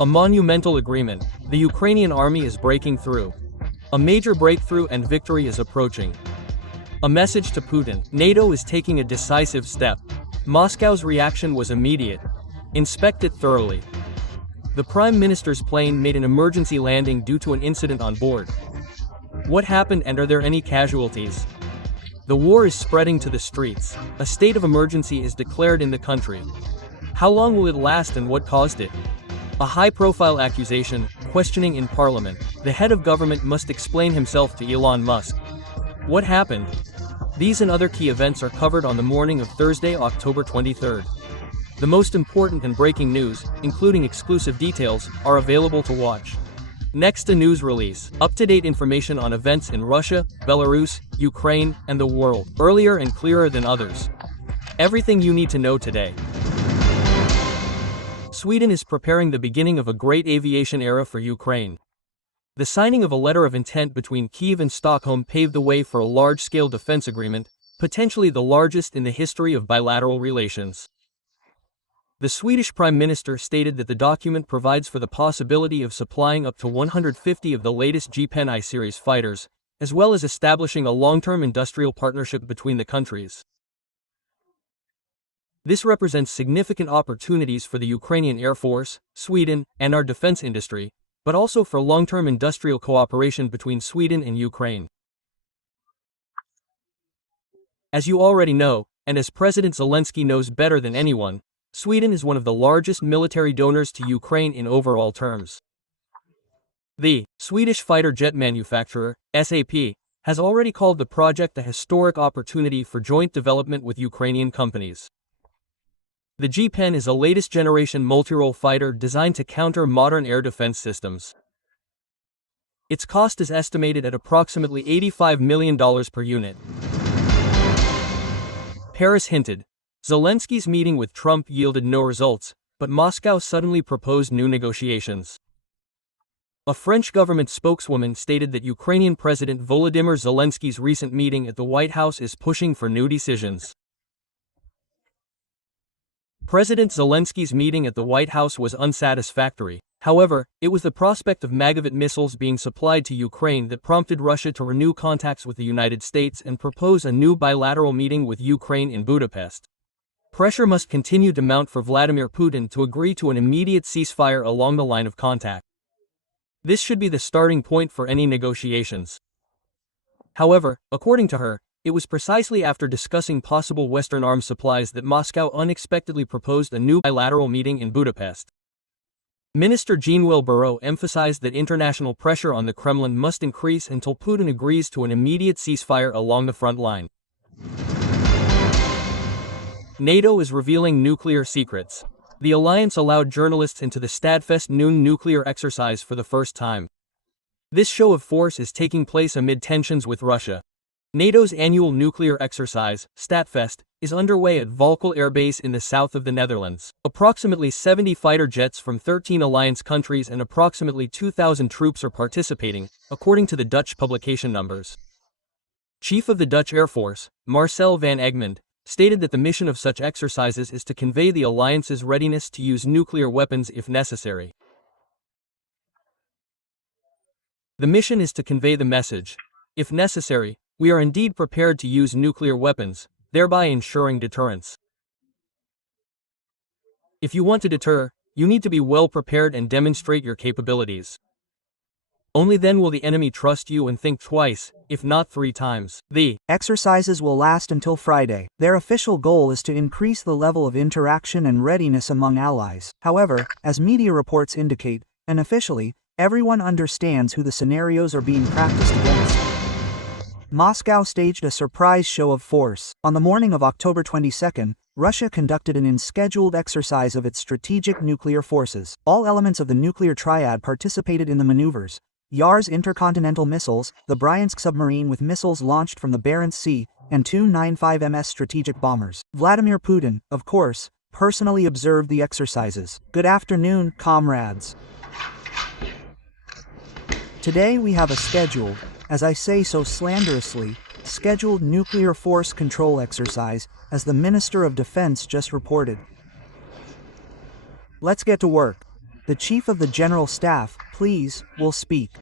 A monumental agreement. The Ukrainian army is breaking through. A major breakthrough and victory is approaching. A message to Putin. NATO is taking a decisive step. Moscow's reaction was immediate. Inspect it thoroughly. The Prime Minister's plane made an emergency landing due to an incident on board. What happened and are there any casualties? The war is spreading to the streets. A state of emergency is declared in the country. How long will it last and what caused it? A high-profile accusation, questioning in parliament. The head of government must explain himself to Elon Musk. What happened? These and other key events are covered on the morning of Thursday, October 23rd. The most important and breaking news, including exclusive details, are available to watch. Next, a news release. Up-to-date information on events in Russia, Belarus, Ukraine, and the world. Earlier and clearer than others. Everything you need to know today. Sweden is preparing the beginning of a great aviation era for Ukraine. The signing of a letter of intent between Kyiv and Stockholm paved the way for a large-scale defense agreement, potentially the largest in the history of bilateral relations. The Swedish Prime Minister stated that the document provides for the possibility of supplying up to 150 of the latest Gripen I series fighters, as well as establishing a long-term industrial partnership between the countries. This represents significant opportunities for the Ukrainian Air Force, Sweden, and our defense industry, but also for long-term industrial cooperation between Sweden and Ukraine. As you already know, and as President Zelensky knows better than anyone, Sweden is one of the largest military donors to Ukraine in overall terms. The Swedish fighter jet manufacturer, SAP, has already called the project a historic opportunity for joint development with Ukrainian companies. The Gripen is a latest generation multi-role fighter designed to counter modern air defense systems. Its cost is estimated at approximately $85 million per unit. Paris hinted. Zelensky's meeting with Trump yielded no results, but Moscow suddenly proposed new negotiations. A French government spokeswoman stated that Ukrainian President Volodymyr Zelensky's recent meeting at the White House is pushing for new decisions. President Zelensky's meeting at the White House was unsatisfactory. However, it was the prospect of Magavit missiles being supplied to Ukraine that prompted Russia to renew contacts with the United States and propose a new bilateral meeting with Ukraine in Budapest. Pressure must continue to mount for Vladimir Putin to agree to an immediate ceasefire along the line of contact. This should be the starting point for any negotiations. However, according to her, it was precisely after discussing possible Western arms supplies that Moscow unexpectedly proposed a new bilateral meeting in Budapest. Minister Jean-Noël Barrot emphasized that international pressure on the Kremlin must increase until Putin agrees to an immediate ceasefire along the front line. NATO is revealing nuclear secrets. The alliance allowed journalists into the Stadfest Noon nuclear exercise for the first time. This show of force is taking place amid tensions with Russia. NATO's annual nuclear exercise, Statfest, is underway at Valkel Air Base in the south of the Netherlands. Approximately 70 fighter jets from 13 alliance countries and approximately 2,000 troops are participating, according to the Dutch publication numbers. Chief of the Dutch Air Force, Marcel van Egmond, stated that the mission of such exercises is to convey the alliance's readiness to use nuclear weapons if necessary. The mission is to convey the message: if necessary, we are indeed prepared to use nuclear weapons, thereby ensuring deterrence. If you want to deter, you need to be well prepared and demonstrate your capabilities. Only then will the enemy trust you and think twice, if not 3 times. The exercises will last until Friday. Their official goal is to increase the level of interaction and readiness among allies. However, as media reports indicate, and officially, everyone understands who the scenarios are being practiced against. Moscow staged a surprise show of force. On the morning of October 22nd, Russia conducted an unscheduled exercise of its strategic nuclear forces. All elements of the nuclear triad participated in the maneuvers. Yars intercontinental missiles, the Bryansk submarine with missiles launched from the Barents Sea, and 2 95MS strategic bombers. Vladimir Putin, of course, personally observed the exercises. Good afternoon, comrades. Today we have a scheduled, as I say so slanderously, scheduled nuclear force control exercise, as the Minister of Defense just reported. Let's get to work. The Chief of the General Staff, please, will speak.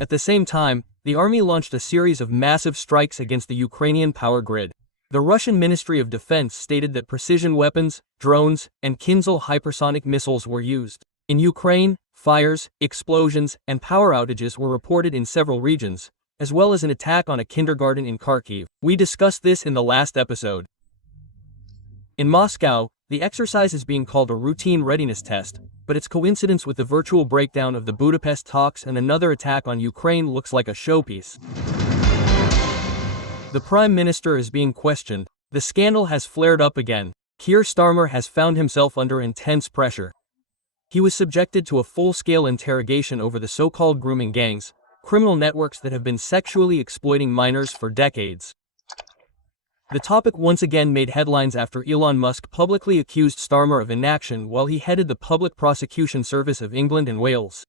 At the same time, the army launched a series of massive strikes against the Ukrainian power grid. The Russian Ministry of Defense stated that precision weapons, drones, and Kinzhal hypersonic missiles were used. In Ukraine, fires, explosions, and power outages were reported in several regions, as well as an attack on a kindergarten in Kharkiv. We discussed this in the last episode. In Moscow, the exercise is being called a routine readiness test, but its coincidence with the virtual breakdown of the Budapest talks and another attack on Ukraine looks like a showpiece. The Prime Minister is being questioned. The scandal has flared up again. Keir Starmer has found himself under intense pressure. He was subjected to a full-scale interrogation over the so-called grooming gangs, criminal networks that have been sexually exploiting minors for decades. The topic once again made headlines after Elon Musk publicly accused Starmer of inaction while he headed the Public Prosecution Service of England and Wales.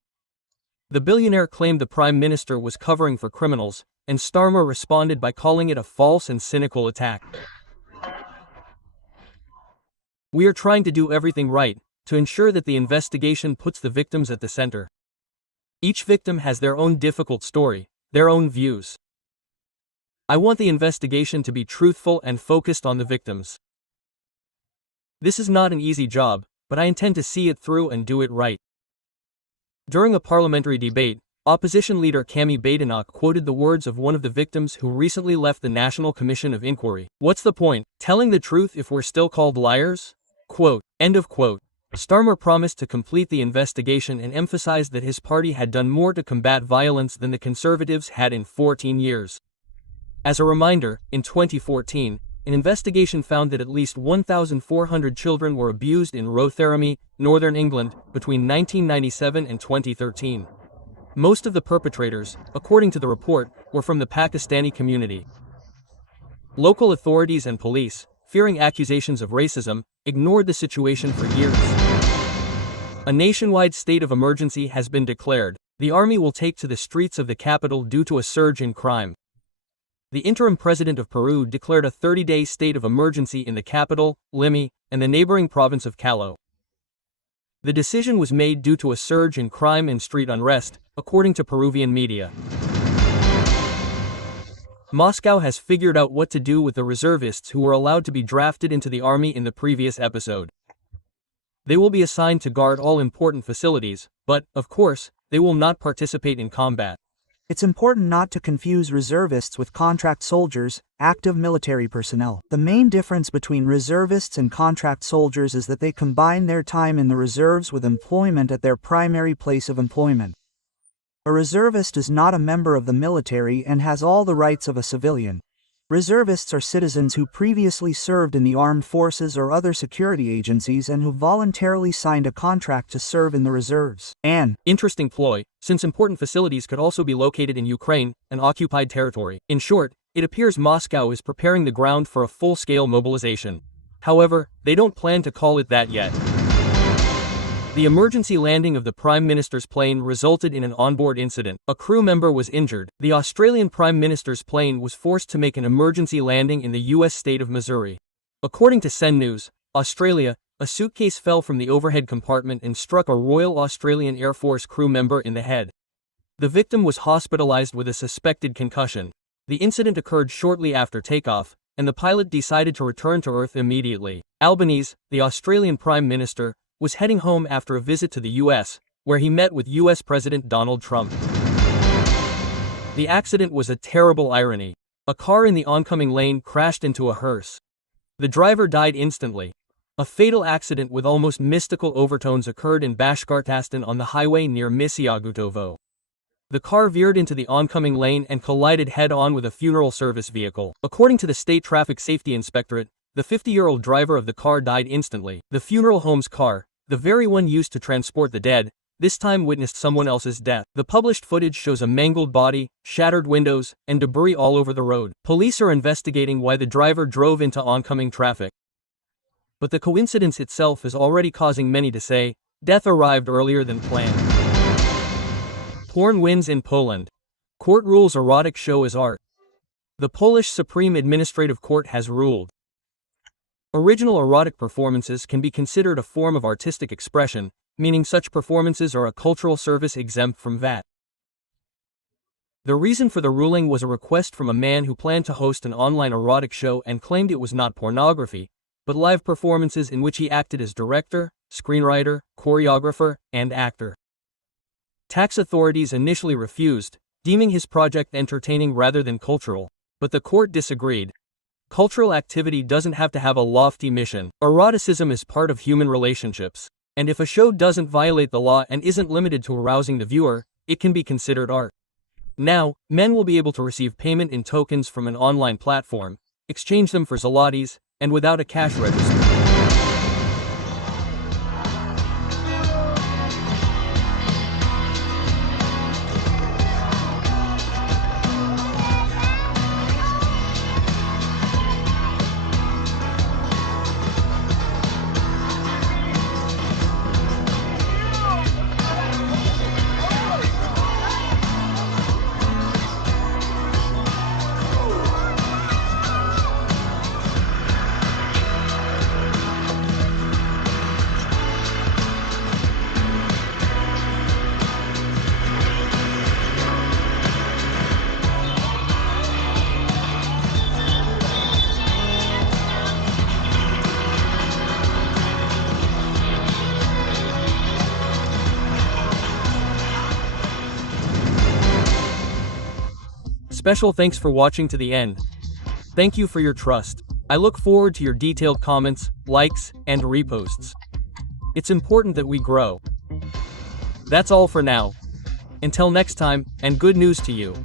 The billionaire claimed the Prime Minister was covering for criminals, and Starmer responded by calling it a false and cynical attack. "We are trying to do everything right, to ensure that the investigation puts the victims at the center. Each victim has their own difficult story, their own views. I want the investigation to be truthful and focused on the victims. This is not an easy job, but I intend to see it through and do it right." During a parliamentary debate, opposition leader Kami Badenoch quoted the words of one of the victims who recently left the National Commission of Inquiry. "What's the point, telling the truth if we're still called liars?" Quote, end of quote. Starmer promised to complete the investigation and emphasized that his party had done more to combat violence than the Conservatives had in 14 years. As a reminder, in 2014, an investigation found that at least 1,400 children were abused in Rotherham, Northern England, between 1997 and 2013. Most of the perpetrators, according to the report, were from the Pakistani community. Local authorities and police, fearing accusations of racism, ignored the situation for years. A nationwide state of emergency has been declared. The army will take to the streets of the capital due to a surge in crime. The interim president of Peru declared a 30-day state of emergency in the capital, Lima, and the neighboring province of Callao. The decision was made due to a surge in crime and street unrest, according to Peruvian media. Moscow has figured out what to do with the reservists who were allowed to be drafted into the army in the previous episode. They will be assigned to guard all important facilities, but, of course, they will not participate in combat. It's important not to confuse reservists with contract soldiers, active military personnel. The main difference between reservists and contract soldiers is that they combine their time in the reserves with employment at their primary place of employment. A reservist is not a member of the military and has all the rights of a civilian. Reservists are citizens who previously served in the armed forces or other security agencies and who voluntarily signed a contract to serve in the reserves. An interesting ploy, since important facilities could also be located in Ukraine, an occupied territory. In short, it appears Moscow is preparing the ground for a full-scale mobilization. However, they don't plan to call it that yet. The emergency landing of the Prime Minister's plane resulted in an onboard incident. A crew member was injured. The Australian Prime Minister's plane was forced to make an emergency landing in the U.S. state of Missouri. According to Sen News, Australia, a suitcase fell from the overhead compartment and struck a Royal Australian Air Force crew member in the head. The victim was hospitalized with a suspected concussion. The incident occurred shortly after takeoff, and the pilot decided to return to Earth immediately. Albanese, the Australian Prime Minister, was heading home after a visit to the U.S., where he met with U.S. President Donald Trump. The accident was a terrible irony. A car in the oncoming lane crashed into a hearse. The driver died instantly. A fatal accident with almost mystical overtones occurred in Bashkortostan on the highway near Misyagutovo. The car veered into the oncoming lane and collided head-on with a funeral service vehicle. According to the State Traffic Safety Inspectorate, the 50-year-old driver of the car died instantly. The funeral home's car, the very one used to transport the dead, this time witnessed someone else's death. The published footage shows a mangled body, shattered windows, and debris all over the road. Police are investigating why the driver drove into oncoming traffic. But the coincidence itself is already causing many to say, death arrived earlier than planned. Porn wins in Poland. Court rules erotic show as art. The Polish Supreme Administrative Court has ruled. Original erotic performances can be considered a form of artistic expression, meaning such performances are a cultural service exempt from VAT. The reason for the ruling was a request from a man who planned to host an online erotic show and claimed it was not pornography, but live performances in which he acted as director, screenwriter, choreographer, and actor. Tax authorities initially refused, deeming his project entertaining rather than cultural, but the court disagreed. Cultural activity doesn't have to have a lofty mission. Eroticism is part of human relationships, and if a show doesn't violate the law and isn't limited to arousing the viewer, it can be considered art. Now, men will be able to receive payment in tokens from an online platform, exchange them for zlotys, and without a cash register. Special thanks for watching to the end. Thank you for your trust. I look forward to your detailed comments, likes, and reposts. It's important that we grow. That's all for now. Until next time, and good news to you.